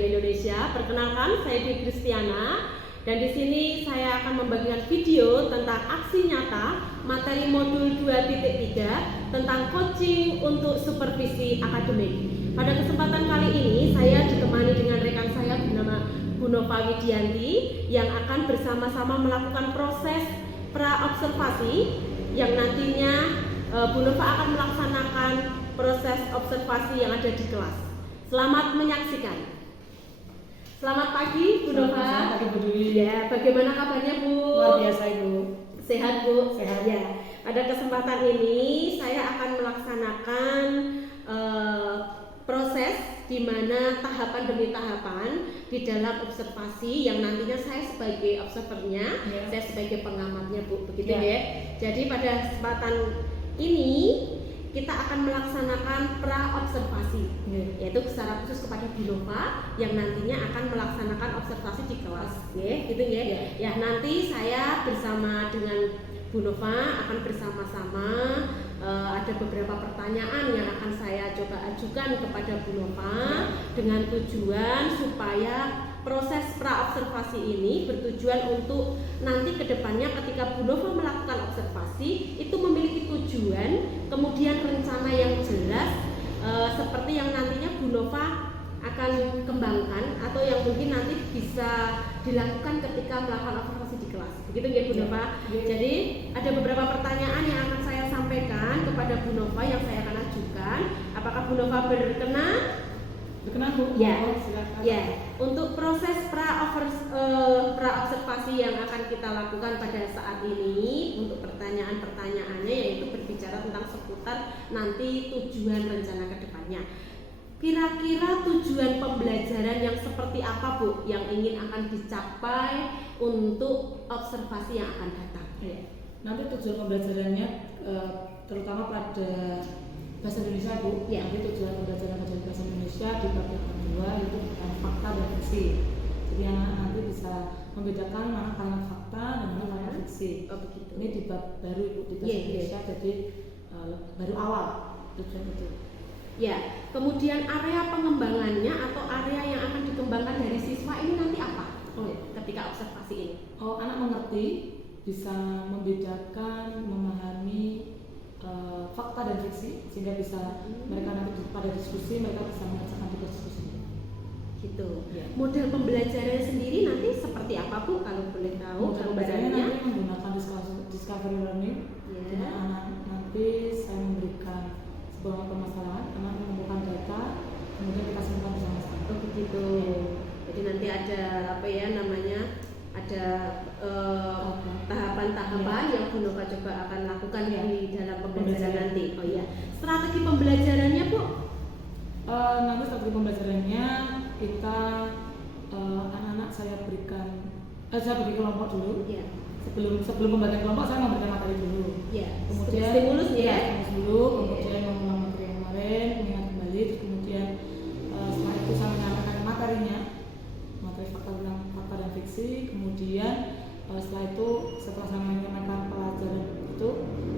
Radio Indonesia. Perkenalkan, saya Dwi Kristiana dan di sini saya akan membagikan video tentang aksi nyata materi modul 2.3 tentang coaching untuk supervisi akademik. Pada kesempatan kali ini saya ditemani dengan rekan saya bernama Bu Nova Widianti yang akan bersama-sama melakukan proses pra-observasi yang nantinya Bu Nova akan melaksanakan proses observasi yang ada di kelas. Selamat menyaksikan. Selamat pagi Bu Nova. Selamat pagi Bu Dwi. Ya, bagaimana kabarnya Bu? Luar biasa Ibu. Sehat Bu? Sehat. Ya. Pada kesempatan ini saya akan melaksanakan proses di mana tahapan demi tahapan di dalam observasi yang nantinya saya sebagai observernya, saya sebagai pengamatnya Bu, begitu ya. Jadi pada kesempatan ini kita akan melaksanakan pra-observasi, yaitu secara khusus kepada Bu Nova yang nantinya akan melaksanakan observasi di kelas, gitu ya. Ya, nanti saya bersama dengan Bu Nova akan bersama-sama ada beberapa pertanyaan yang akan saya coba ajukan kepada Bu Nova dengan tujuan supaya proses pra-observasi ini bertujuan untuk nanti kedepannya ketika Bu Nova melakukan observasi itu memiliki tujuan, kemudian rencana yang jelas seperti yang nantinya Bu Nova akan kembangkan atau yang mungkin nanti bisa dilakukan ketika melakukan observasi di kelas. Begitu ya Bu Nova? Jadi ada beberapa pertanyaan yang akan saya sampaikan kepada Bu Nova yang saya akan ajukan. Apakah Bu Nova berkenan? Berkenan Bu? Ya. Silakan. Ya. Untuk proses pra-observasi yang akan kita lakukan pada saat ini untuk pertanyaan-pertanyaannya yaitu berbicara tentang seputar nanti tujuan rencana ke depannya. Kira-kira tujuan pembelajaran yang seperti apa Bu yang ingin akan dicapai untuk observasi yang akan datang? Ya. Nanti tujuan pembelajarannya terutama pada bahasa Indonesia Bu. Ya. Nanti tujuan pembelajaran bahasa Indonesia di bab yang kedua itu tentang fakta dan fiksi. Jadi anak nanti bisa membedakan mana kalimat fakta dan mana kalimat fiksi. Oh begitu. Ini di bab baru Ibu di bahasa Indonesia, jadi baru awal tujuan itu. Ya, kemudian area pengembangannya atau area yang akan dikembangkan dari siswa ini nanti apa? Ketika observasi ini. Anak mengerti, bisa membedakan, memahami fakta dan fiksi sehingga bisa mereka nanti pada diskusi mereka bisa mengerjakan tugas diskusi. Gitu. Ya. Model pembelajarannya sendiri nanti seperti apa Bu kalau boleh tahu? Model pembelajarannya nanti menggunakan discovery learning. Ya. Anak nanti saya memberikan sebuah permasalahan, anak mengumpulkan data, kemudian kita simpan bersama-sama. Oh begitu. Jadi nanti ada apa ya namanya? Ada tahapan-tahapan yang Bu Nova coba akan lakukan di dalam pembelajaran nanti. Oh iya. Strategi pembelajarannya Bu? Nanti strategi pembelajarannya kita anak-anak saya beri kelompok dulu. Iya. Sebelum pembagian kelompok saya memberikan materi dulu. Iya. Kemudian stimulus ya. Stimulus dulu, kemudian mengulang materi yang kemarin, mengingat kembali, terus kemudian setelah itu saya menyampaikan materinya, materi fakta dan fiksi. Kemudian setelah saya menyampaikan pelajaran itu,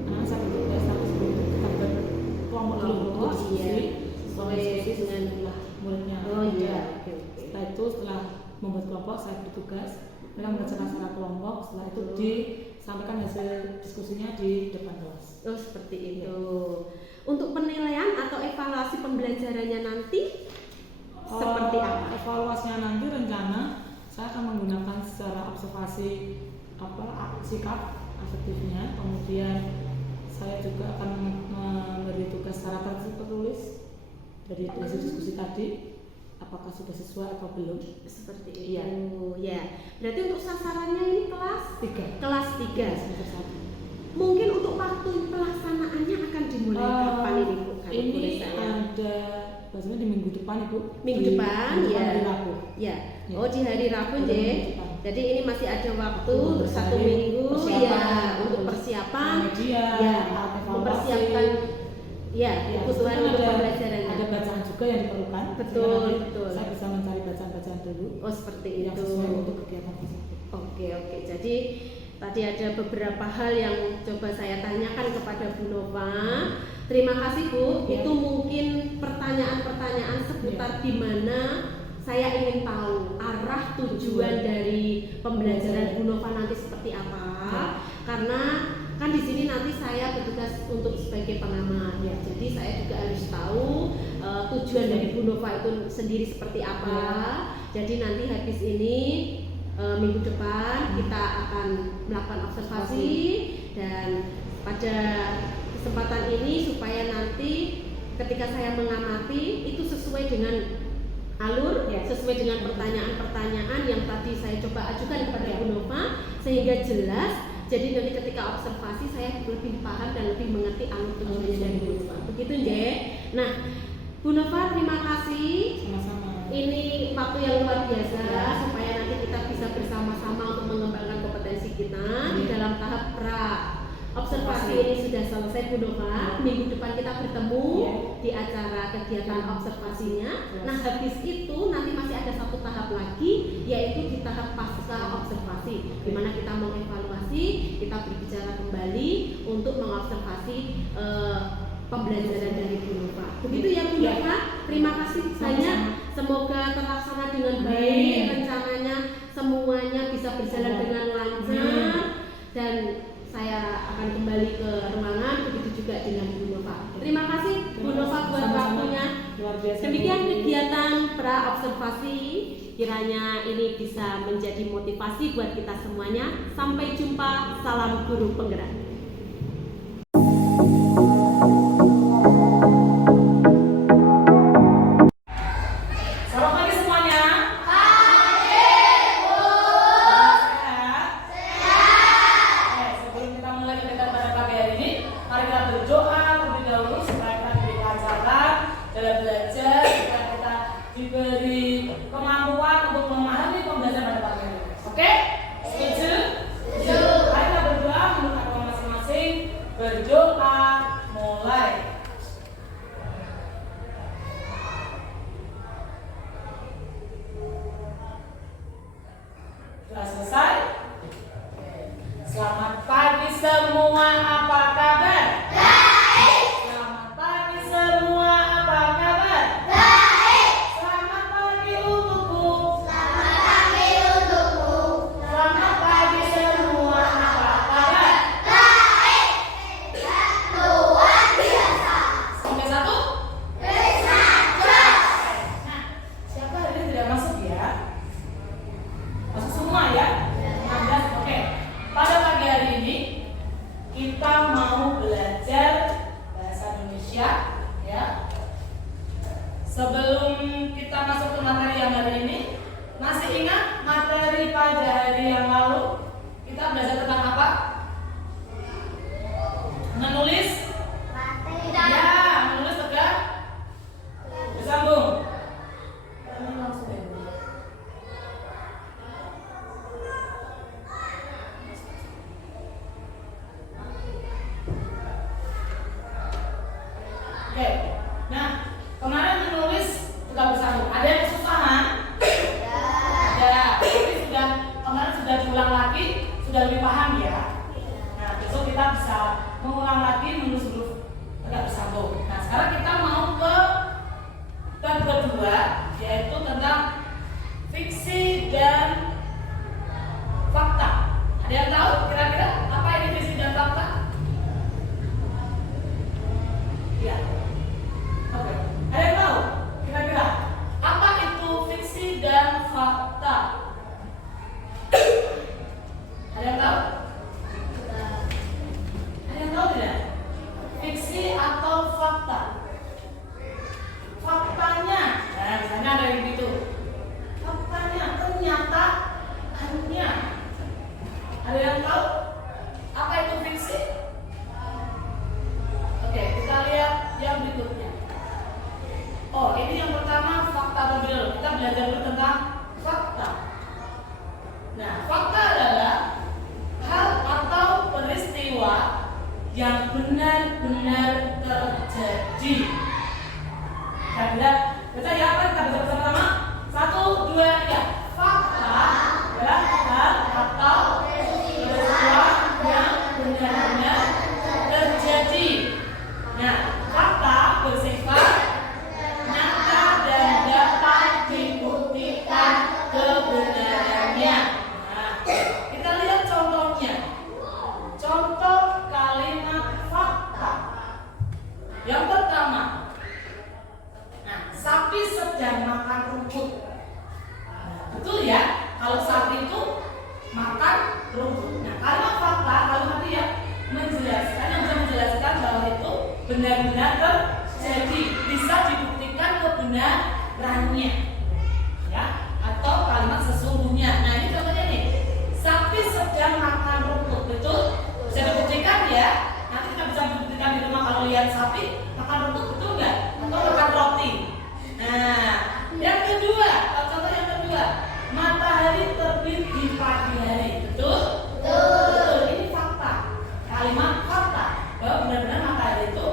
anak saya bertugas tapi sebelum itu kita berkelompok dulu untuk diskusi. Diskusi dengan jumlah muridnya. Oh iya. Setelah itu setelah membuat kelompok saya bertugas mereka mengerjakan secara kelompok, setelah itu disampaikan hasil diskusinya di depan kelas. Oh seperti itu. Untuk penilaian atau evaluasi pembelajarannya nanti seperti apa? Evaluasinya nanti rencana saya akan menggunakan secara observasi sikap afektifnya, kemudian saya juga akan memberi tugas secara tertulis dari hasil diskusi tadi. Apakah sudah sesuai atau belum? Seperti itu. Iya. Ya. Berarti untuk sasarannya ini kelas 3. Kelas 3. Mungkin untuk waktu pelaksanaannya akan dimulai kapan ini Bu? Ini ada biasanya di minggu depan Ibu. Minggu depan ya. Hari Rabu. Ya. Oh di hari Rabu ya. Jadi ini masih ada waktu untuk 1 minggu ya untuk persiapan. Ya. Mempersiapkan kebutuhan untuk pembelajaran. Ada bacaan juga yang diperlukan. Betul. Saya bisa mencari bacaan-bacaan dulu. Oh seperti yang itu. Sesuai untuk kegiatan tersebut. Oke. Jadi tadi ada beberapa hal yang coba saya tanyakan kepada Bu Nova. Terima kasih Bu. Itu mungkin pertanyaan-pertanyaan seputar di mana saya ingin pembelajaran Bu Nova nanti seperti apa. Karena kan di sini nanti saya bertugas untuk sebagai pengamat. Jadi saya juga harus tahu tujuan dari Bu Nova itu sendiri seperti apa. Jadi nanti habis ini minggu depan kita akan melakukan observasi, dan pada kesempatan ini supaya nanti ketika saya mengamati itu sesuai dengan alur, sesuai dengan pertanyaan-pertanyaan yang tadi saya coba ajukan kepada Bu Nova, sehingga jelas. Jadi nanti ketika observasi saya lebih paham dan lebih mengerti alur tujuannya dari Bu Nova. Begitu nggih. Nah, Bu Nova terima kasih. Sama-sama. Ini waktu yang luar biasa supaya nanti kita bisa bersama-sama untuk mengembangkan kompetensi kita di dalam tahap pra. Observasi ini sudah selesai Bu Nova. Minggu depan kita bertemu di acara kegiatan observasinya. Nah, habis itu nanti masih ada satu tahap lagi, yaitu di tahap pasca observasi, di mana kita mau evaluasi, kita berbicara kembali untuk mengobservasi pembelajaran dari Bu Nova. Begitu ya Bu Nova. Terima kasih banyak. Semoga terlaksana dengan baik rencananya, semuanya bisa berjalan dengan lancar, dan saya akan kembali ke ruangan, begitu juga dengan Bu Nova. Terima kasih Bu Nova buat waktunya. Demikian kegiatan pra observasi, kiranya ini bisa menjadi motivasi buat kita semuanya. Sampai jumpa, salam guru penggerak. Diberi kemampuan untuk memahami pembelajaran pada pagi hari ini. Oke? Setuju? Setuju. Mari kita berdoa menurut agama masing-masing. Berdoa mulai. Sudah selesai? Selamat pagi semua, apa kabar? Selamat pagi semua, apa kabar? Selamat pagi untukku. Selamat pagi semua, apa kabar? Sampai satu? Nah, siapa hari ini tidak masuk ya? Masuk semua ya? 16, oke. Pada pagi hari ini kita mau belajar bahasa Indonesia ya. Sebelum kita masuk ke materi yang hari ini, masih ingat materi pada hari yang lalu kita belajar tentang apa? Menulis? Ya, menulis tegak bersambung. Oke, nah kemarin menulis tegak bersambung. Ada yang kesusahan? Ada. Tapi kemarin sudah diulang lagi, sudah lebih paham ya. Nah besok kita bisa mengulang lagi. matahari terbit di pagi hari. Betul? Betul. Ini fakta. Kalimat fakta bahwa benar-benar matahari itu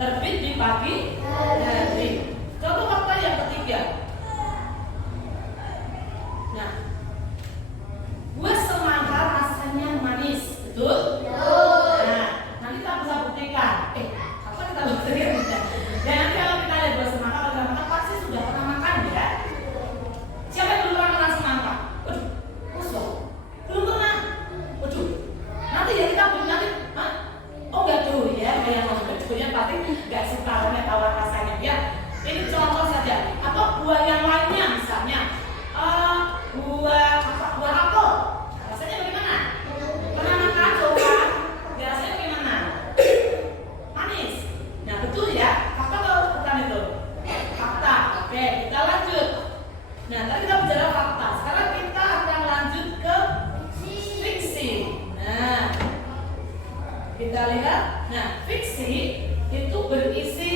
terbit di pagi hari. Contoh fakta yang ketiga. Nah, buah semangka rasanya manis. Betul? Nah, nanti kita bisa buktikan. Apa kita buktikan? Dan nanti kalau kita lihat buah semangka, kalau kita pasti sudah pernah makan ya. Siapa yang belum pernah makan semangka? Waduh, musuh. Belum pernah. Waduh. Nanti ya kita belum nanti. Hah? Oh enggak tuh ya, kayak mau sebetulnya pasti nggak suka karena tahu rasanya ya. Ini contoh saja. Atau buah yang lainnya misalnya, buah apel. Rasanya bagaimana? Pernah makan coba? Rasanya bagaimana? Manis. Nah betul ya. Fakta atau bukan itu? Fakta. Oke, kita lanjut. Nah, tadi kita bicara fakta. Sekarang kita akan lanjut ke fiksi. Nah, kita lihat. Nah, fiksi itu berisi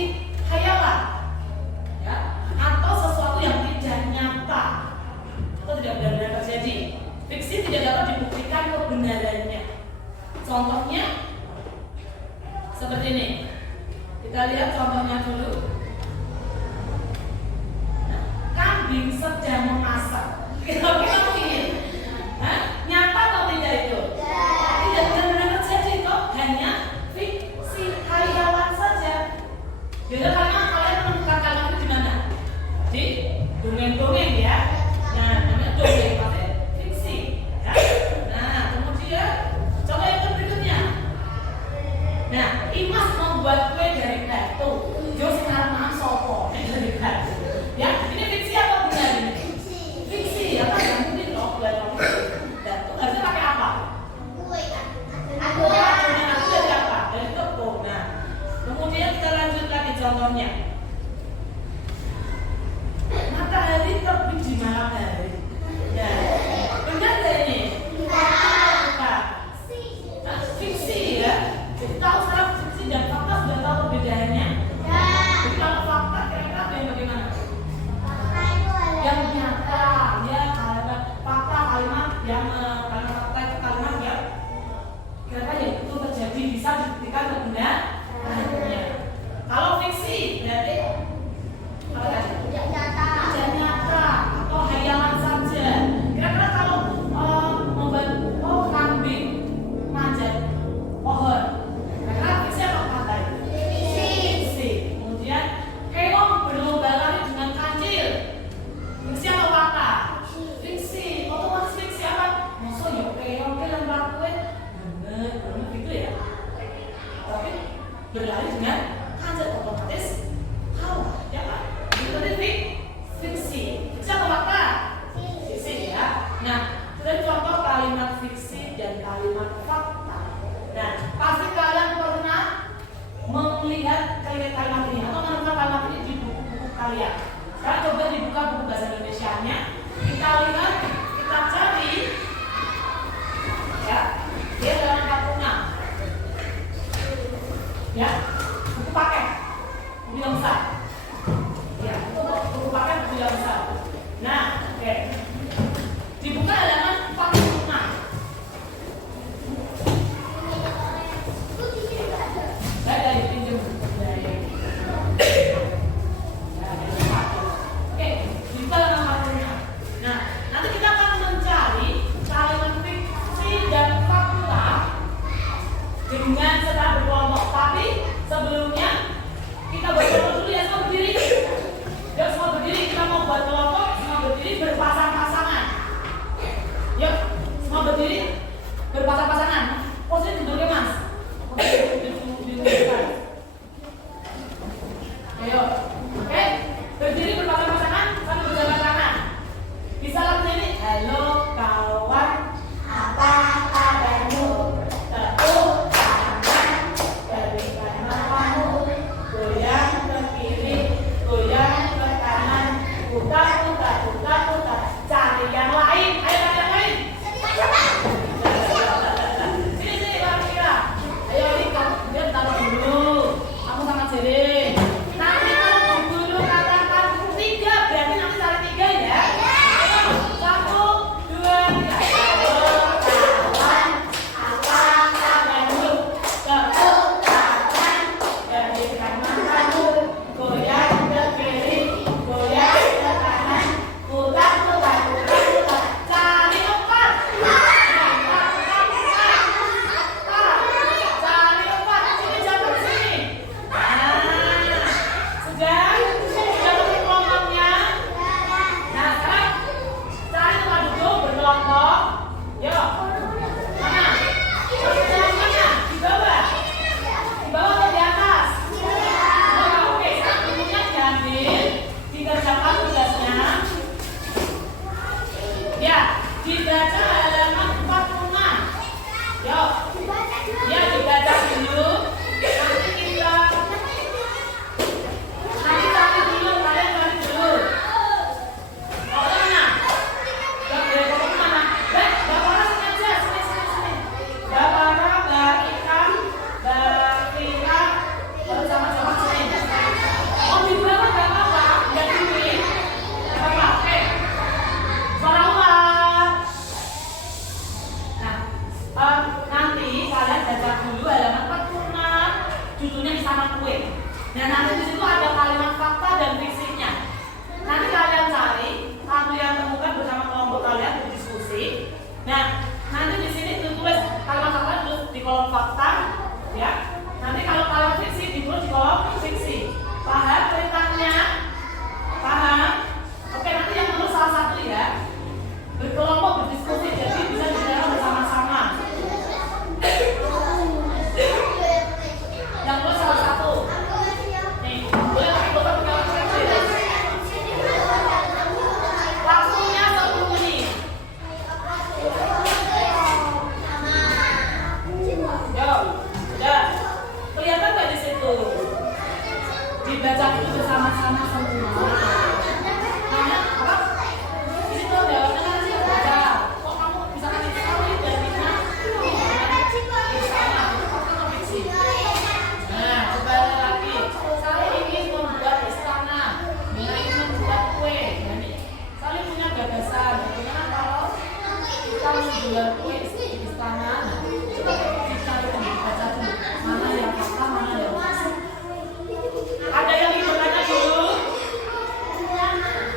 khayalan, ya, atau sesuatu yang tidak nyata atau tidak benar-benar terjadi. Fiksi tidak dapat dibuktikan kebenarannya. Contohnya seperti ini. Kita lihat contohnya dulu. Kambing sedang memasak. Kira-kira mungkin, nyata atau tidak itu? Tidak benar-benar terjadi kok, hanya fiksi khayalan saja. Jadi kalian menemukan kalimat itu di mana? Di dongeng-dongeng ya. Nah, namanya dongeng pasti fiksi. Ya. Nah, kemudian contoh yang berikutnya. Nah, Imas membuat kue dari batu. Jo sekarang sopo dari batu. Ya, ini fiksi atau benar ini? Fiksi, ya kan? Nggak mungkin loh buat kamu. Dan itu harusnya pakai apa? Adonannya aku dari apa? Dari tepung. Nah, kemudian kita lanjut lagi contohnya. Matahari terbit di malam hari. Ya, benar nggak ini? Bukan. Fiksi ya. Jadi tahu sekarang fiksi dan fakta sudah tahu perbedaannya. Jadi kalau fakta kira-kira apa yang bagaimana? Yang nyata, ya kalimat fakta, kalimat yang kalimat fakta itu kalimat yang kira-kira yang itu terjadi bisa dibuktikan kebenarannya. Kalau fiksi berarti apa tadi? Tidak nyata atau hayalan saja. Kira-kira kalau membuat kambing manjat pohon, kira-kira fiksi atau fakta? Fiksi. Kemudian keong berlomba lari dengan kancil. Fiksi atau fakta? Fiksi. Otomatis fiksi apa? Masa ya keong lempar kue? Bener gitu ya. Tapi berlari dengan kancil otomatis kalah, ya kan? Itu tadi fiksi. Fiksi atau fakta? Fiksi ya. Nah, itu contoh kalimat fiksi dan kalimat fakta. Nah, pasti kalian pernah melihat kalimat ini atau menemukan kalimat ini di buku-buku kalian. Sekarang coba dibuka buku bahasa Indonesianya. Kita lihat, kita cari, ya, dia dalam 46. Ya, buku paket, buku yang besar. Ya, itu buku paket buku yang besar. Nah, oke. Dibuka halaman 46. Saya dari pinjam dari Ya, dibaca halaman 46. Yuk. Ya, dibaca dulu. Nanti kita cari dulu, kalian cari dulu. Oh, mana? Bapak mana? Bapak orang sini aja, sini. Bapak orang, Mbak Ikan, Mbak Fira, sama-sama sini. Oh, di belakang nggak apa-apa, nggak dulu. Bapak, suara ulang. Nah, nanti kalian baca dulu halaman 46, judulnya Istana Kue. Nah, nanti di situ ada kalimat fakta dan fiksinya. Nanti kalian cari, kalian temukan bersama kelompok kalian berdiskusi. Nah, nanti di sini ditulis kalimat fakta ditulis di kolom fakta, ya. Nanti kalau kalimat fiksi ditulis di kolom fiksi. Paham perintahnya? Paham? Oke, nanti yang menulis salah satu ya. Berkelompok berdiskusi, jadi bisa bicara bersama-sama. Yang menulis salah satu. Nih, boleh pakai botol pengawas kecil. Waktunya 10 menit. Yo, sudah. Kelihatan nggak di situ? Dibaca dulu bersama-sama semua. Namanya apa? Di situ ada nanti baca. Oh, kamu bisa kasih tahu dan Nina. Nah, coba lagi. Saya ingin membuat istana. Nina ingin membuat kue. Saya punya gagasan. Bagaimana kalau kita membuat kue istana? Coba dicari dulu, baca dulu. Mana yang fakta, mana yang fiksi. Ada yang ingin bertanya dulu?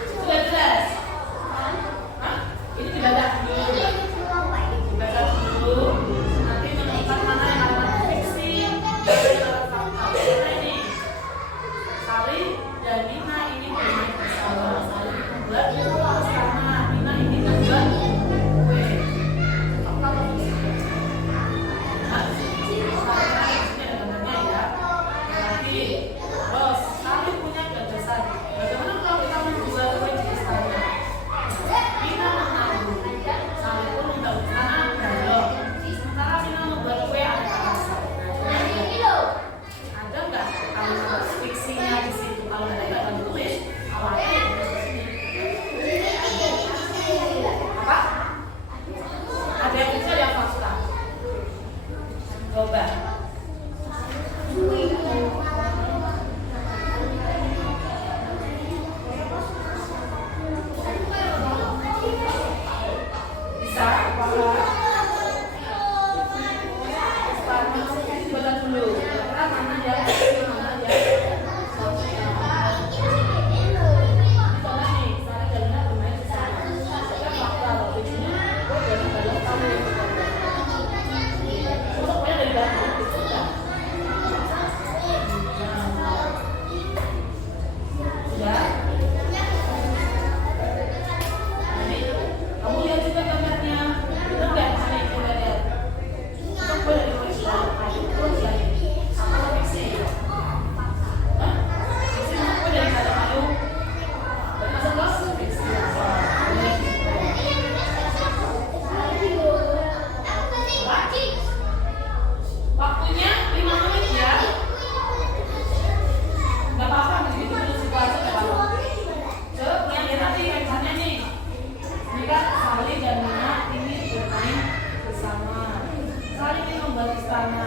Sudah jelas? Hah? Ini dibaca dulu. Dibaca dulu. Nanti menemukan mana yang kalimat fiksi, mana yang kalimat fakta. Mana ini? Sari dan Nina ini bermain bersama. Sari membuat istana. Nina ini membuat kue. Fakta atau fiksi? Hah? Sari ini ada gambarnya ya. Lagi. Bos, kami punya gagasan. Bagaimana kalau kita membuat kue di istana? Kita menabung, Sari pun membangun istana balok. Sementara Nina membuat kue aneka rasa. Ada nggak kalimat fiksinya di situ? Kalau ada nggak akan tulis, awalnya di sini. Apa? Ada yang fiksi, ada yang fakta. Coba. Bisa? Baca dulu. Kira mana yang fiksi, mana yang coba nih, Sari dan Nina bermain di sana. Kita fakta loh, fiksinya. Oh, dari balok kamu yang bergambar. Pokoknya dari balok itu sudah. Sudah? Ini, kamu lihat juga gambarnya. Betul nggak? Sini, coba lihat. Itu kue dari tulis balok kayu, terus lagi. Apa fiksi? Hah? Fiksi mana kue dari balok kayu? Dari masuk kelas? Fiksi. Waktunya 5 menit ya. Nggak apa-apa, begitu dulu situasi nggak apa-apa. Coba yang lihat nanti misalnya nih. Ini kan Sari dan Nina ini bermain bersama. Sari ini membuat istana.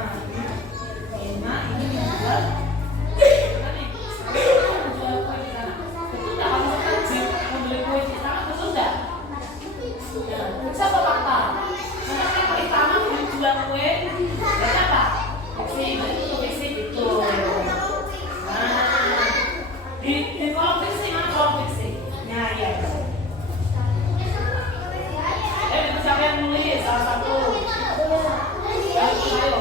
Nina ini membuat apa nih? Sari ini menjual kue di sana. Betul nggak kamu membeli kue di sana? Betul nggak? Ya, bisa apa fakta? Karena kan istana menjual kue. Berarti apa? Fiksi, betul, fiksi itu. Nah, di kolom fiksi mana kolom fiksi? Nah, ya. Itu siapa yang nulis? Salah satu. Ayo.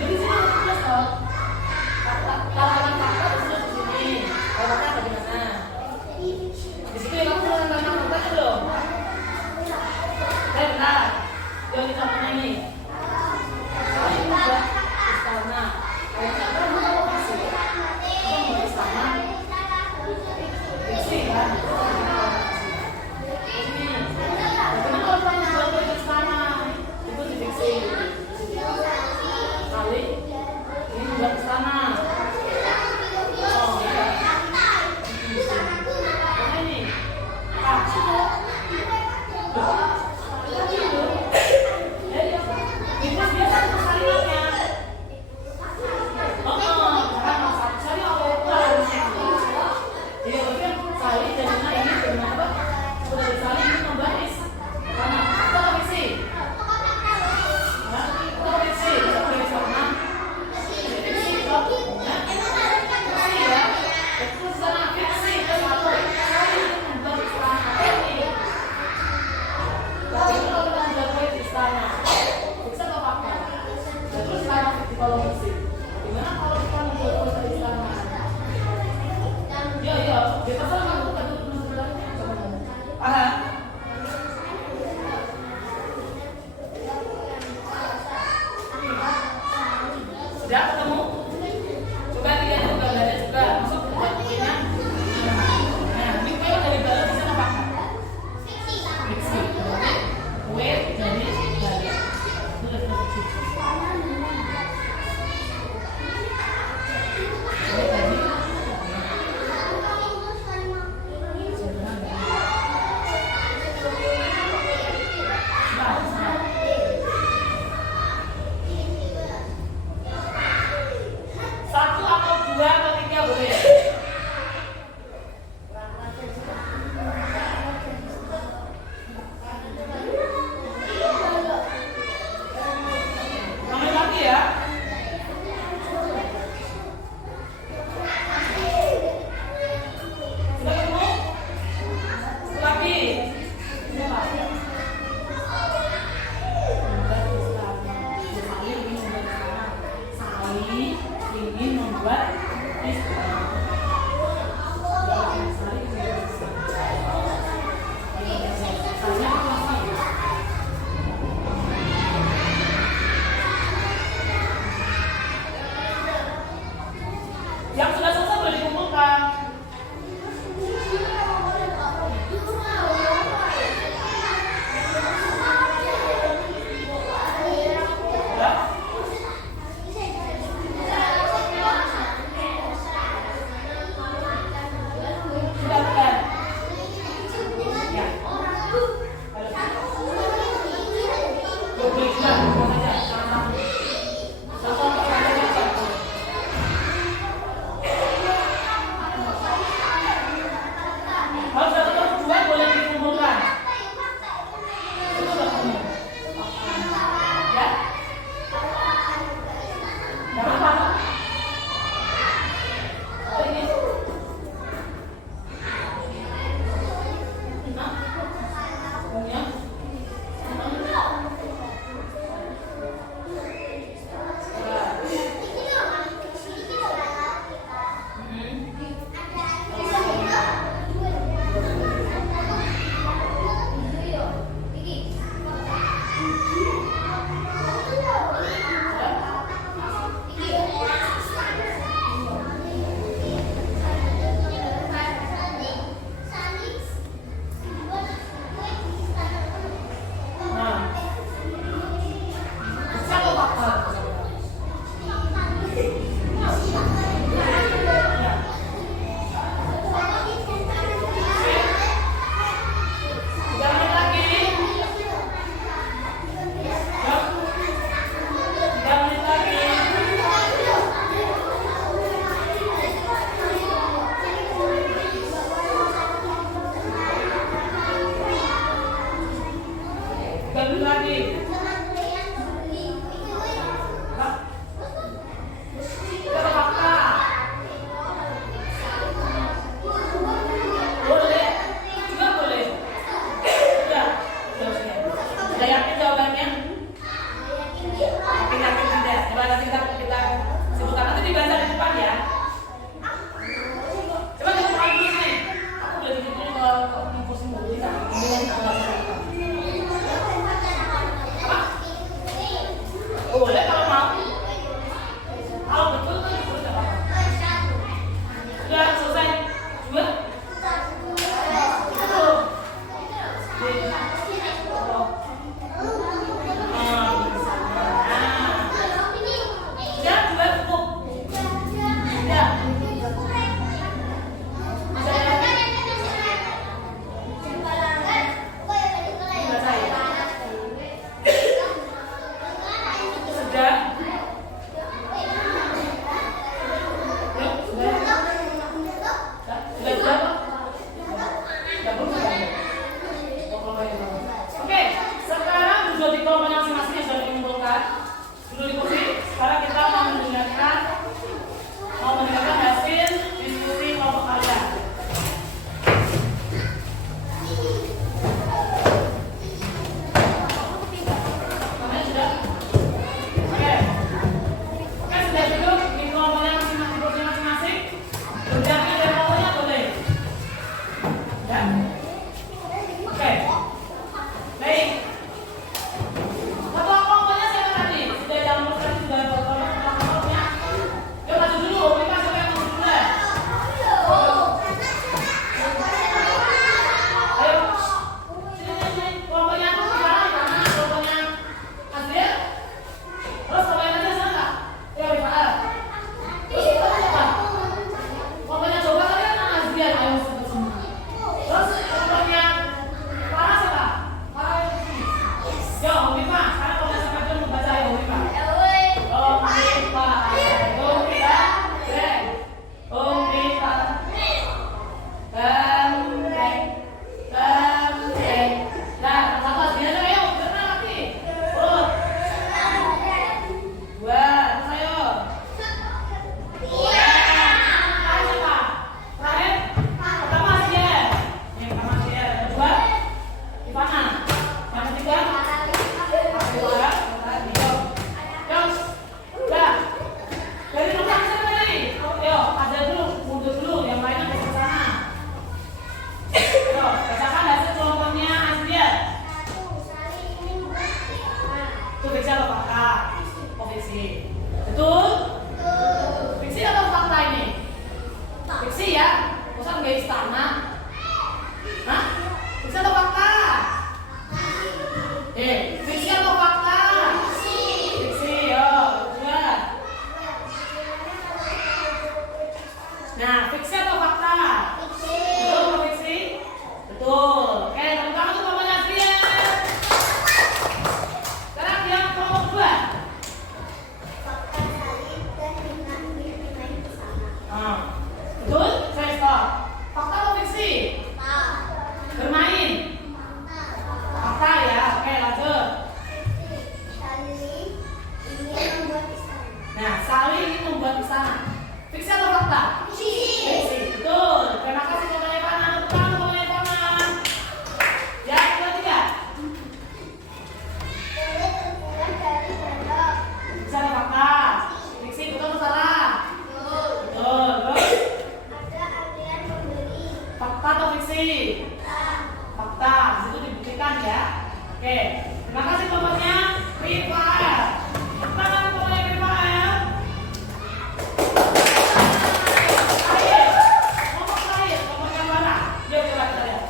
Jadi sini terus toh. Kalimat fakta terus di sini. Fakta bagaimana? Di situ ya kamu kalimat fakta itu loh. Bentar. Yang kita punya ini. Saya membuat istana. kalau musik. Gimana kalau kita membuat bahasa Islam? Iya, di pasal kamu kan dulu sebenarnya. Paham? Sudah ketemu? Coba lihat juga, belajar juga. Masuk ke bukunya. Nah, ini kue dari balik di sana apa? Fiksi. Kue dari balik. Satu atau dua atau tiga boleh. Namanya lagi ya. Sudah ketemu? Lagi. Ingin membuat Islam. Yang sudah selesai boleh dikumpulkan. Ya, Betul? Fiksi atau fakta ini? Fiksi ya? Masa nggak istana? Hah? Fiksi atau fakta? Fiksi atau fakta? Fiksi, oh, buat. Nah, fiksi atau fakta? Betul, fiksi? Betul. Oke, tepuk tangan untuk Mamanya Adrian. Sekarang yang kelompok 2. Betul? Saya stop. Fakta atau fiksi? Bermain? Fakta ya, oke lanjut. Nah, Sally ingin membuat istana. Fiksi atau fakta? Fiksi. Betul. Terima kasih Mamanya Ivana. Tepuk tangan untuk Mamanya Ivana. Ya, kedua 3. Fiksi atau fakta? Fiksi, betul atau salah? Betul. Terus? Fakta atau fiksi? Fakta. Di situ dibuktikan ya. Oke. Terima kasih kelompoknya Rifael. Tepuk tangan untuk kelompoknya Rifael. Terakhir. Kelompok terakhir. Kelompoknya mana? Yuk coba kita lihat.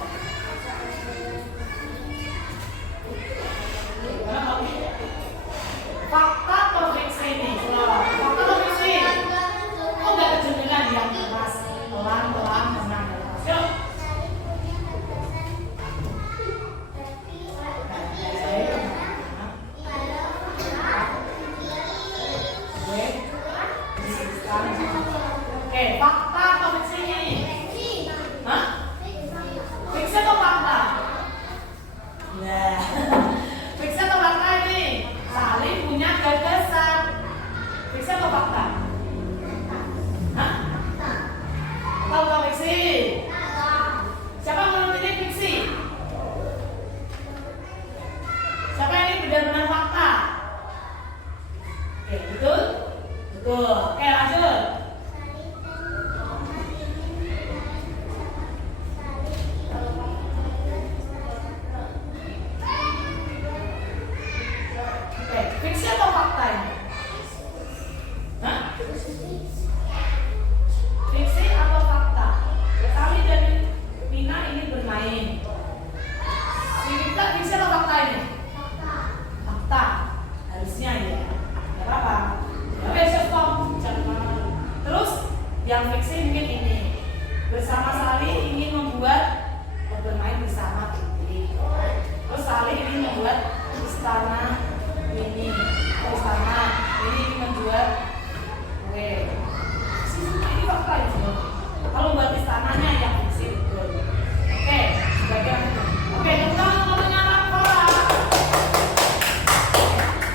Fakta atau fiksi ini? Fakta atau fiksi? Oh, nggak kejadian yang keras. Pelan-pelan menang. Yuk. Oke, fakta atau fiksi ini? Hah? Fiksi atau fakta? Nah, fiksi atau fakta ini? Saling punya gagasan. Fiksi atau fakta? Hah? Fakta atau fiksi? Siapa menurut ini fiksi? Siapa yang ini benar-benar fakta? Oke, betul? Betul. Oke, lanjut. Oke, fiksi atau fakta ini? Hah? Fiksi atau fakta? Sally dan Mina ingin bermain. Kita fiksi atau fakta ini? Fakta. Harusnya ya. Gak apa-apa. Oke, stop. Terus yang fiksi mungkin ini. Bersama Sally ingin membuat bermain bersama Putri. Terus Sally ingin membuat istana ini. Istana ini ingin membuat. Oke. Ini fakta itu. Kalau buat istananya yang fiksi betul. Oke, sebagian itu. Oke, tentang namanya Rafa.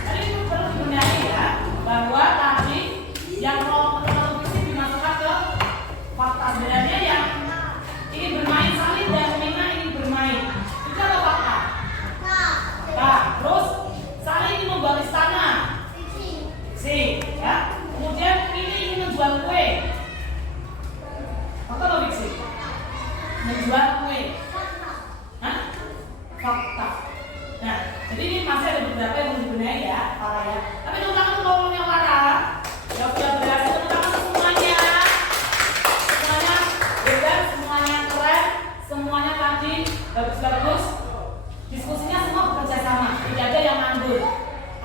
Tadi itu perlu dibenahi ya, bahwa tadi yang kalau fiksi dimasukkan ke fakta. Sebenarnya yang ingin bermain Sally dan Mina ingin bermain. Itu apa fakta? Nah, terus Sally ingin membuat istana. Fiksi, ya. Kemudian ini ingin menjual kue. Fakta atau fiksi? Menjual kue. Hah? Fakta. Nah, jadi ini masih ada beberapa yang mau dibenahi ya, para ya. Tapi tepuk tangan untuk kelompoknya para. Ya sudah berhasil, tepuk tangan semuanya. Semuanya bebas, semuanya keren, semuanya tadi bagus-bagus. Diskusinya semua bekerja sama, tidak ada yang nganggur.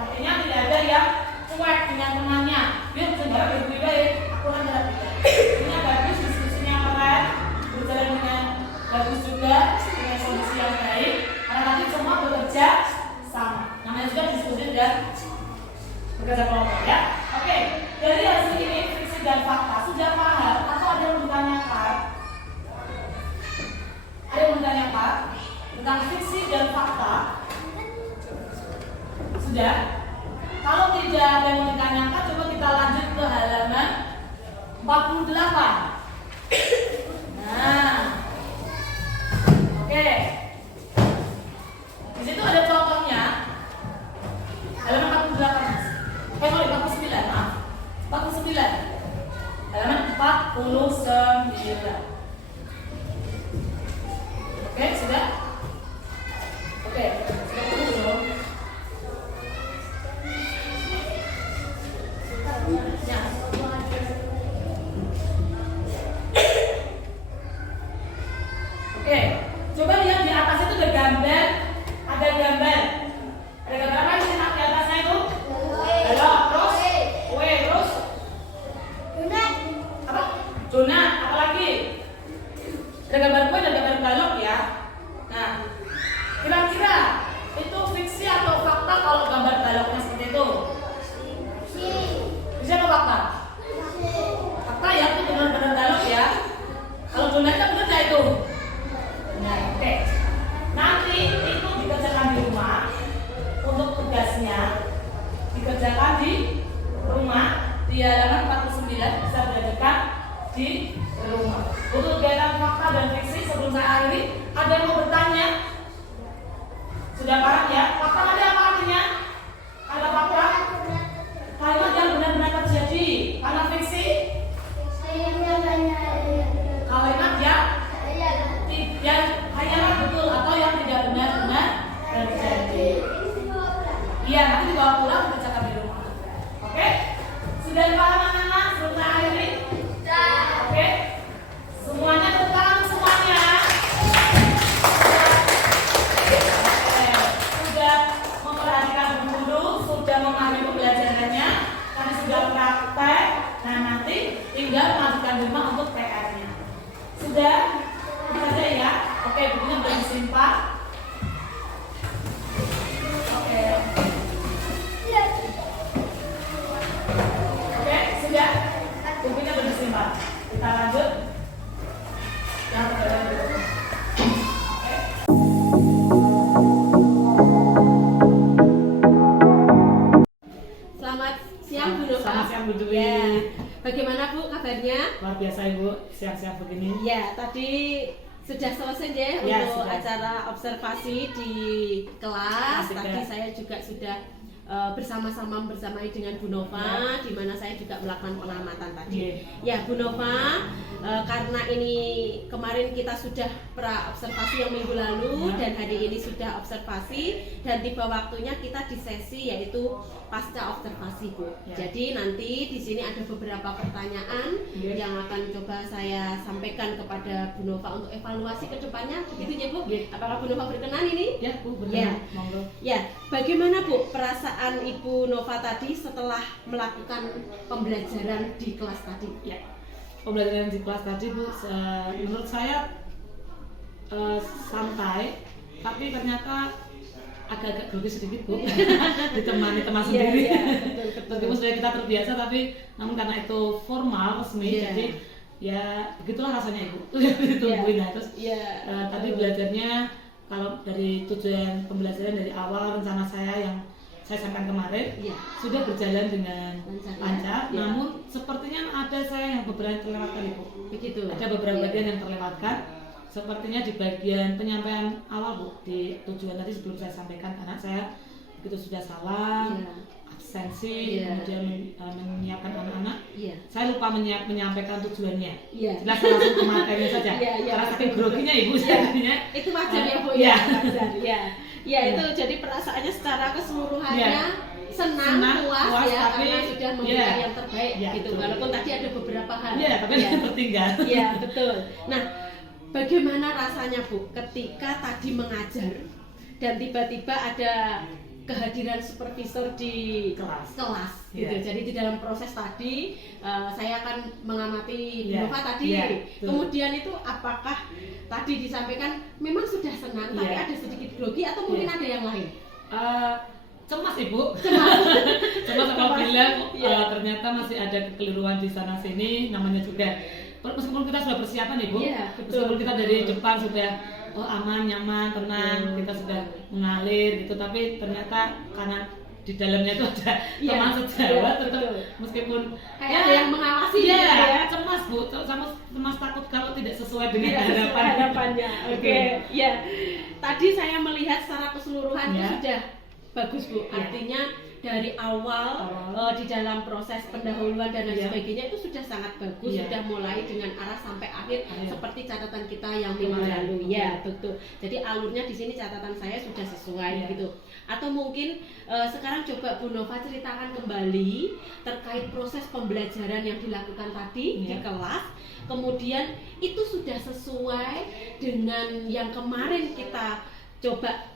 Artinya tidak ada yang cuek dengan temannya. Yuk, saudara baik-baik. Aku kan tidak. Ini bagus, diskusinya keren, berjalan dengan bagus juga, dengan solusi yang baik. Karena nanti semua bekerja sama. Namanya juga diskusi dan bekerja kelompok ya. Oke, dari hasil ini fiksi dan fakta sudah paham atau ada yang ditanyakan? Ada yang ditanyakan tentang fiksi dan fakta? Sudah? Kalau tidak ada yang ditanyakan, coba kita lanjut ke halaman 48. Nah, oke. Di situ ada contohnya. Halaman 48. 49, maaf. 49. Halaman 49. Oke, sudah? Oke, sudah belum? Ya. Oke, coba lihat di atas itu ada gambar. Ada gambar apa sih di atasnya itu? Halo, terus kue, terus apa? Donat, apa lagi? Ada gambar kue dan gambar balok ya. Nah, kira-kira itu fiksi atau fakta kalau gambar baloknya seperti itu? Fiksi atau fakta? Fakta ya, itu benar-benar balok ya. Kalau donatnya benar nggak itu? Nah, oke. Nanti itu dikerjakan di rumah. Untuk tugasnya dikerjakan di rumah di halaman 49, bisa belajarkan di rumah. Untuk kegiatan fakta dan fiksi sebelum saya akhiri, ada yang mau bertanya? Sudah paham ya? Fakta tadi apa artinya? Ada fakta? Kalimat yang benar-benar terjadi. Ada fiksi? Kalimat yang hayalan betul atau yang tidak benar-benar terjadi. Iya, nanti dibawa pulang dikerjakan di rumah. Oke? Sudah paham anak-anak? Sebelum saya akhiri? Oke? Semuanya tepuk tangan semuanya. Oke. Sudah memperhatikan guru, sudah memahami pembelajarannya, kami sudah praktek. Nah, nanti tinggal melanjutkan di rumah untuk PR-nya. Sudah? Bisa saja ya. Oke, bukunya sudah disimpan. Oke. Oke, sudah. Bukunya sudah disimpan. Kita lanjut. Yang kedua. Oke. Selamat siang Bu Nova. Selamat siang Bu Dwi. Ya. Bagaimana Bu kabarnya? Luar biasa Ibu, siang-siang begini. Ya, tadi sudah selesai ya, Ya, untuk sudah. acara observasi di kelas. Asik, Tadi ya. saya juga sudah bersama-sama bersamai dengan Bu Nova, di mana saya juga melakukan pengamatan tadi. Ya Bu Nova, karena ini kemarin kita sudah pra observasi yang minggu lalu dan hari ini sudah observasi dan tiba waktunya kita di sesi yaitu pasca observasi Bu. Jadi nanti di sini ada beberapa pertanyaan yang akan coba saya sampaikan kepada Bu Nova untuk evaluasi ke depannya, begitu ya Bu? Apakah Bu Nova berkenan ini? Ya Bu, benar. Monggo. Ya, bagaimana Bu perasaan Ibu Nova tadi setelah melakukan pembelajaran di kelas tadi? Ya, pembelajaran di kelas tadi Bu, menurut saya santai, tapi ternyata agak-agak grogi sedikit Bu. Ditemani teman sendiri. Meskipun sudah kita terbiasa, tapi namun karena itu formal resmi, jadi ya begitulah rasanya Ibu. Ditungguin lah terus. Tadi belajarnya kalau dari tujuan pembelajaran dari awal rencana saya yang saya sampaikan kemarin sudah berjalan dengan lancar, namun sepertinya ada saya yang beberapa yang terlewatkan Ibu. Begitu. Ada beberapa bagian yang terlewatkan, sepertinya di bagian penyampaian awal Bu, di tujuan tadi sebelum saya sampaikan karena saya begitu sudah salah, absensi, kemudian menyiapkan anak-anak, saya lupa menyampaikan tujuannya. Jelas langsung ke materinya saja. Karena saking groginya Ibu jadinya. Itu wajar ya Bu ya. Wajar ya. Ya itu jadi perasaannya secara keseluruhannya senang, puas ya tapi, karena sudah memberikan yang terbaik gitu. Betul. Walaupun tadi ada beberapa hal. Tapi yang tertinggal. Iya betul. Nah, bagaimana rasanya Bu ketika tadi mengajar dan tiba-tiba ada kehadiran supervisor di kelas gitu. Jadi di dalam proses tadi saya akan mengamati Bu Nova tadi. Kemudian itu apakah tadi disampaikan memang sudah senang tapi ada sedikit grogi atau mungkin ada yang lain? Cemas Ibu. Cemas apabila ternyata masih ada kekeliruan di sana sini, namanya juga meskipun kita sudah persiapan Ibu, meskipun kita dari depan sudah aman, nyaman, tenang, kita sudah mengalir gitu, tapi ternyata karena di dalamnya itu ada teman sejawat, tetap meskipun ada yang mengawasi cemas Bu, sama cemas takut kalau tidak sesuai dengan harapannya. Oke. Ya, tadi saya melihat secara keseluruhan itu sudah bagus Bu, artinya dari awal di dalam proses pendahuluan dan lain sebagainya itu sudah sangat bagus, sudah mulai dengan arah sampai akhir seperti catatan kita yang minggu lalu. Ya, betul. Jadi alurnya di sini catatan saya sudah sesuai gitu. Atau mungkin sekarang coba Bu Nova ceritakan kembali terkait proses pembelajaran yang dilakukan tadi di kelas. Kemudian itu sudah sesuai dengan yang kemarin kita coba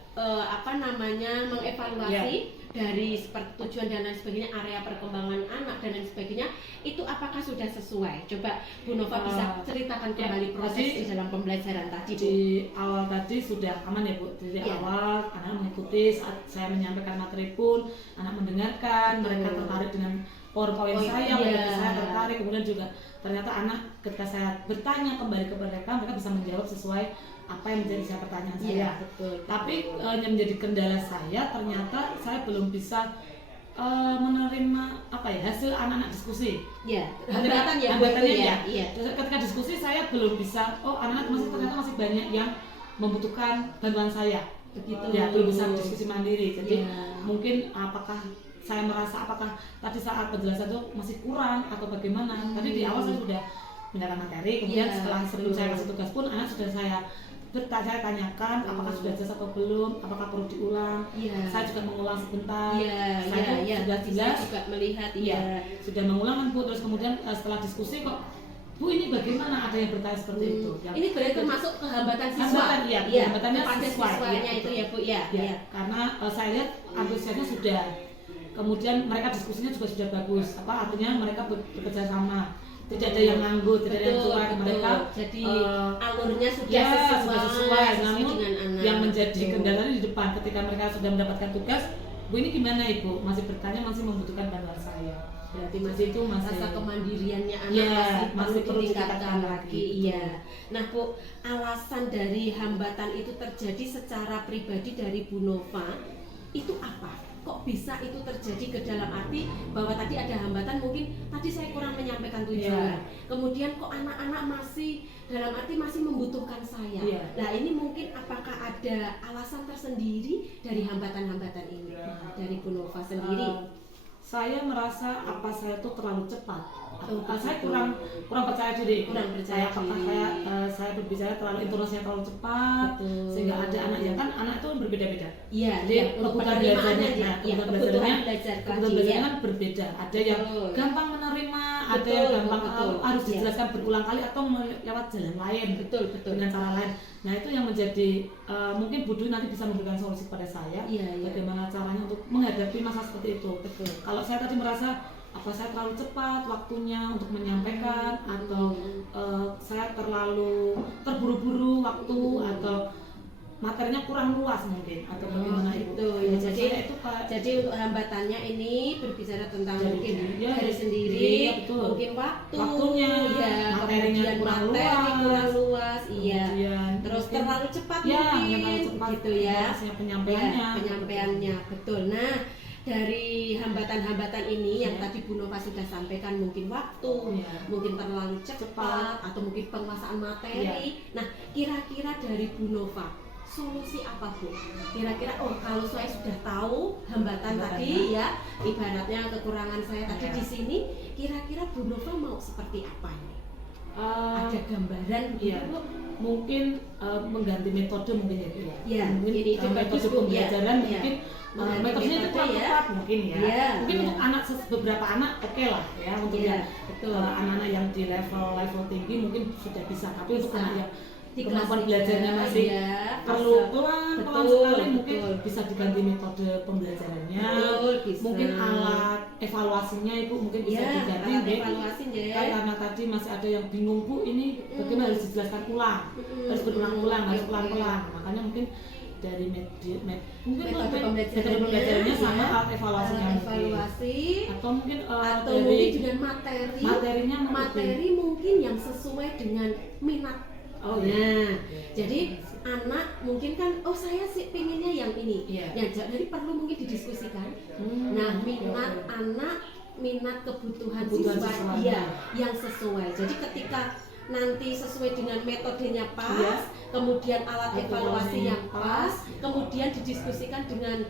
mengevaluasi dari seperti tujuan dan lain sebagainya, area perkembangan anak dan lain sebagainya, itu apakah sudah sesuai? Coba Bu Nova bisa ceritakan kembali proses di dalam pembelajaran tadi. Di awal tadi sudah aman ya Bu, dari awal anak mengikuti saat saya menyampaikan materi pun anak mendengarkan, mereka tertarik dengan PowerPoint saya, saya tertarik, kemudian juga ternyata anak ketika saya bertanya kembali kepada mereka bisa menjawab sesuai apa yang menjadi pertanyaan saya. Betul. Tapi yang menjadi kendala saya ternyata saya belum bisa menerima hasil anak-anak diskusi. Hambatannya. Ketika diskusi saya belum bisa. Anak-anak ternyata masih banyak yang membutuhkan bantuan saya. Begitu. Ya, belum bisa diskusi mandiri. Jadi mungkin apakah saya merasa tadi saat penjelasan itu masih kurang atau bagaimana. Tadi di awal saya sudah menyatakan materi, kemudian setelah sering saya kasih tugas pun anak sudah saya tanyakan apakah sudah jelas atau belum, apakah perlu diulang. Saya juga mengulang sebentar. Saya sudah jelas juga melihat sudah mengulang kan Bu, terus kemudian setelah diskusi kok Bu ini bagaimana, ada yang bertanya seperti itu. Ini berarti termasuk kehambatan siswa. Hambatannya siswanya itu ya Bu ya. Karena saya lihat antusiasnya sudah. Kemudian mereka diskusinya juga sudah bagus. Artinya mereka bekerja sama. Tidak ada yang nganggur, tidak ada yang curang, mereka jadi alurnya sudah sesuai namun dengan anak. Yang menjadi kendalanya di depan ketika mereka sudah mendapatkan tugas, Bu ini gimana Ibu? Masih bertanya, masih membutuhkan bantuan saya. Berarti masih rasa kemandiriannya anak masih perlu ditingkatkan lagi. Nah Bu, alasan dari hambatan itu terjadi secara pribadi dari Bu Nova itu apa? Kok bisa itu terjadi ke dalam arti bahwa tadi ada hambatan, mungkin tadi saya kurang menyampaikan tujuan. Kemudian kok anak-anak masih dalam arti masih membutuhkan saya. Nah ini mungkin apakah ada alasan tersendiri dari hambatan-hambatan ini dari Bu Nova sendiri? Saya merasa saya itu terlalu cepat. Saya kurang percaya diri. Apakah saya berbicara terlalu intonasinya terlalu cepat. Sehingga ada anak yang kan anak itu berbeda-beda. Jadi kebutuhan belajarnya kan berbeda. Ada yang gampang menerima, ada yang gampang harus dijelaskan berulang kali atau lewat jalan lain. Dengan cara lain. Nah itu yang menjadi mungkin Bu Dwi nanti bisa memberikan solusi pada saya. Bagaimana caranya untuk menghadapi masa seperti itu. Kalau saya tadi merasa saya terlalu cepat waktunya untuk menyampaikan atau saya terlalu terburu-buru waktu atau materinya kurang luas mungkin atau bagaimana itu. Jadi untuk hambatannya ini berbicara tentang mungkin dari sendiri, mungkin waktunya, materinya kurang luas, terus terlalu cepat mungkin, gitu ya. Penyampaiannya. Betul. Nah, dari hambatan-hambatan ini yang tadi Bu Nova sudah sampaikan, mungkin waktu, mungkin terlalu cepat atau mungkin penguasaan materi. Nah, kira-kira dari Bu Nova solusi apa Bu? Kira-kira kalau saya sudah tahu hambatan tadi ibaratnya kekurangan saya tadi di sini, kira-kira Bu Nova mau seperti apa ini? Ada gambaran begitu Bu? Mungkin mengganti metode mungkin mungkin metode pembelajaran mungkin metodenya itu kurang tepat mungkin mungkin untuk anak beberapa anak lah untuk anak-anak yang di level tinggi mungkin sudah bisa, tapi untuk anak yang kemampuan belajarnya masih perlu pelan-pelan sekali mungkin bisa diganti metode pembelajarannya. Mungkin alat evaluasinya Ibu mungkin bisa diganti karena tadi masih ada yang bingung Bu ini bagaimana harus dijelaskan ulang, harus berulang-ulang, harus pelan-pelan. Makanya mungkin dari mungkin metode pembelajarannya sama alat evaluasinya atau mungkin dengan materinya materi mungkin yang sesuai dengan minat. Jadi anak mungkin kan, saya sih pinginnya yang ini. Jadi perlu mungkin didiskusikan. Nah, minat anak, minat kebutuhan siswa yang sesuai. Jadi ketika nanti sesuai dengan metodenya pas, kemudian alat evaluasi yang pas, kemudian didiskusikan dengan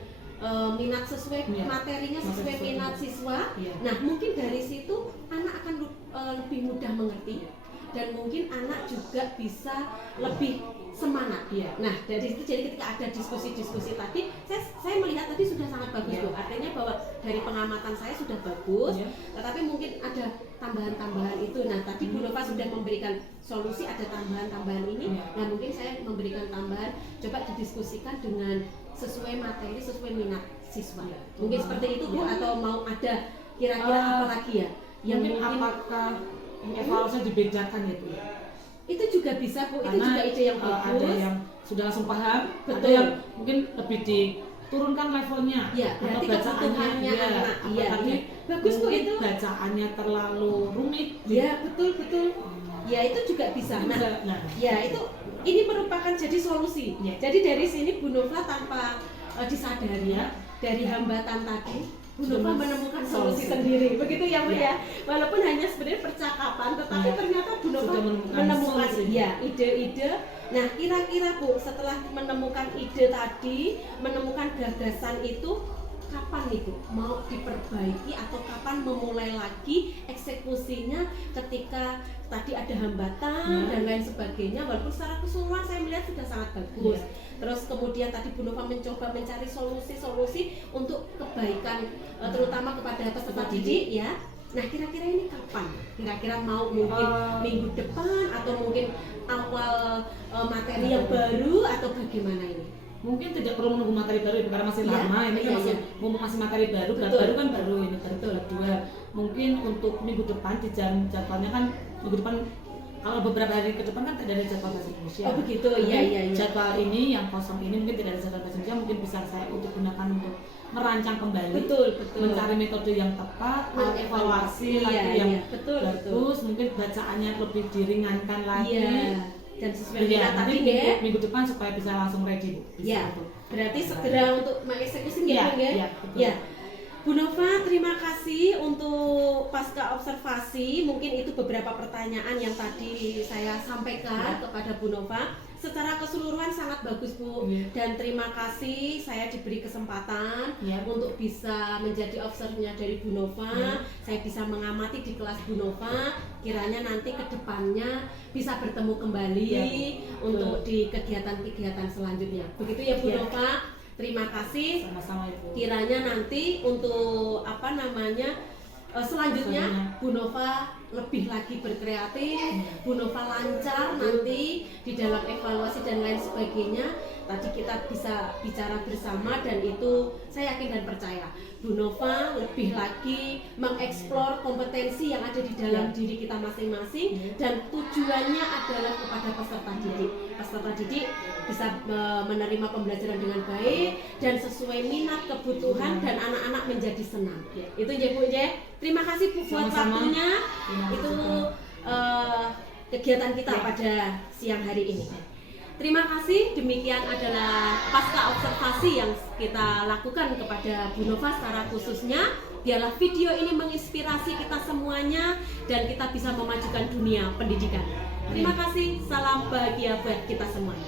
minat sesuai materinya sesuai minat siswa. Nah, mungkin dari situ anak akan lebih mudah mengerti dan mungkin anak juga bisa lebih semangat. Nah, dari situ jadi ketika ada diskusi-diskusi tadi, saya melihat tadi sudah sangat bagus Bu. Artinya bahwa dari pengamatan saya sudah bagus, tetapi mungkin ada tambahan-tambahan itu. Nah, tadi Bu Nova sudah memberikan solusi, ada tambahan-tambahan ini. Nah, mungkin saya memberikan tambahan, coba didiskusikan dengan sesuai materi, sesuai minat siswa. Mungkin seperti itu Bu, atau mau ada kira-kira apa lagi ya? Yang mungkin apakah evaluasinya dibedakan ya Bu? Itu juga bisa Bu, itu karena juga ide yang bagus. Ada yang sudah langsung paham, ada yang mungkin lebih diturunkan levelnya. Berarti kebutuhannya anak. Bagus Bu itu. Bacaannya terlalu rumit. Betul. Ya itu juga bisa. Ya itu ini merupakan jadi solusi. Jadi dari sini Bu Nova tanpa disadari dari hambatan tadi, Bu Nova menemukan solusi sendiri. Begitu ya Bu ya. Walaupun hanya sebenarnya percakapan, tetapi ternyata Bu Nova menemukan ide-ide. Nah, kira-kira Bu, setelah menemukan ide tadi, menemukan gagasan itu, kapan itu mau diperbaiki atau kapan memulai lagi eksekusinya ketika tadi ada hambatan dan lain sebagainya. Walaupun secara keseluruhan saya melihat sudah sangat bagus. Terus kemudian tadi Bu Nova mencoba mencari solusi-solusi untuk kebaikan terutama kepada peserta didik ya. Nah, kira-kira ini kapan? Kira-kira mau mungkin minggu depan atau mungkin awal materi yang baru atau bagaimana ini? Mungkin tidak perlu menunggu materi baru karena masih lama ini masih materi baru, baru kan baru ini kedua. Mungkin untuk minggu depan di jadwalnya kan minggu depan, kalau beberapa hari ke depan kan tidak ada jadwal bahasa Indonesia. Oh begitu, iya. Jadwal ini yang kosong ini mungkin tidak ada jadwal bahasa Indonesia, mungkin bisa saya untuk gunakan untuk merancang kembali, betul. Mencari metode yang tepat, evaluasi lagi yang bagus, mungkin bacaannya lebih diringankan lagi. Dan sesuai minat tadi minggu depan supaya bisa langsung ready Bu. Berarti segera untuk mengeksekusi ya. Bu Nova, terima kasih untuk pasca observasi. Mungkin itu beberapa pertanyaan yang tadi saya sampaikan kepada Bu Nova. Secara keseluruhan sangat bagus Bu, dan terima kasih saya diberi kesempatan untuk bisa menjadi observernya dari Bu Nova. Saya bisa mengamati di kelas Bu Nova, kiranya nanti ke depannya bisa bertemu kembali untuk di kegiatan-kegiatan selanjutnya. Begitu ya Bu Nova. Terima kasih. Sama-sama Ibu. Kiranya nanti untuk selanjutnya Bu Nova lebih lagi berkreatif, Bu Nova lancar nanti di dalam evaluasi dan lain sebagainya. Tadi kita bisa bicara bersama dan itu saya yakin dan percaya Bu Nova lebih lagi mengeksplor kompetensi yang ada di dalam diri kita masing-masing dan tujuannya adalah kepada peserta didik. Peserta didik bisa menerima pembelajaran dengan baik dan sesuai minat, kebutuhan dan anak-anak menjadi senang. Itu ya Bu ya. Terima kasih Bu buat waktunya. Itu kegiatan kita pada siang hari ini. Terima kasih, demikian adalah pasca observasi yang kita lakukan kepada Bu Nova secara khususnya. Biarlah video ini menginspirasi kita semuanya dan kita bisa memajukan dunia pendidikan. Terima kasih, salam bahagia buat kita semua.